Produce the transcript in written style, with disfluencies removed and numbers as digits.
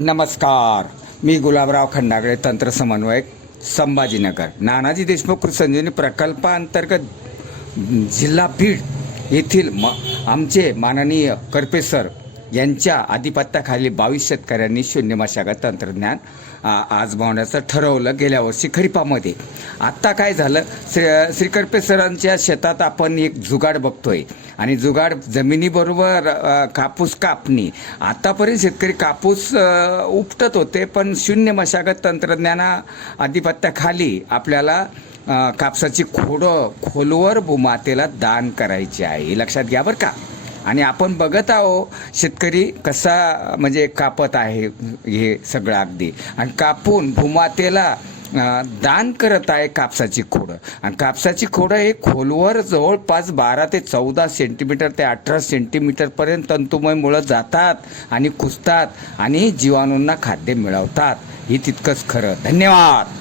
नमस्कार. मी गुलाबराव खंडागळे, तंत्र समन्वयक, संभाजीनगर. नानाजी देशमुख कृषी संजीवनी प्रकल्पांतर्गत जिल्हा बीड येथील आमचे माननीय करपे सर यांच्या आधिपत्याखाली 22 शेतकऱ्यांनी शून्य मशागत तंत्रज्ञान आजमावण्याचं ठरवलं गेल्या वर्षी खरीपामध्ये. आत्ता काय झालं, श्री करपे सरांच्या शेतात आपण एक जुगाड बघतोय आणि जुगाड जमिनीबरोबर कापूस कापणी. आतापर्यंत शेतकरी कापूस उपटत होते, पण शून्य मशागत तंत्रज्ञाना आधिपत्याखाली आपल्याला कापसाची खोडं खोलवर भूमातेला दान करायची आहे, हे लक्षात घ्या बरं का. आणि आपण बघत आहो शेतकरी कसा म्हणजे कापत आहे हे सगळं अगदी, आणि कापून भूमातेला दान करत आहे कापसाची खोडं. आणि कापसाची खोडं हे खोलवर जवळपास 12 ते 14 सेंटीमीटर ते 18 सेंटीमीटरपर्यंत तंतुमय मुळं जातात आणि कुसतात आणि जीवाणूंना खाद्य मिळवतात. हे तितकंच खरं. धन्यवाद.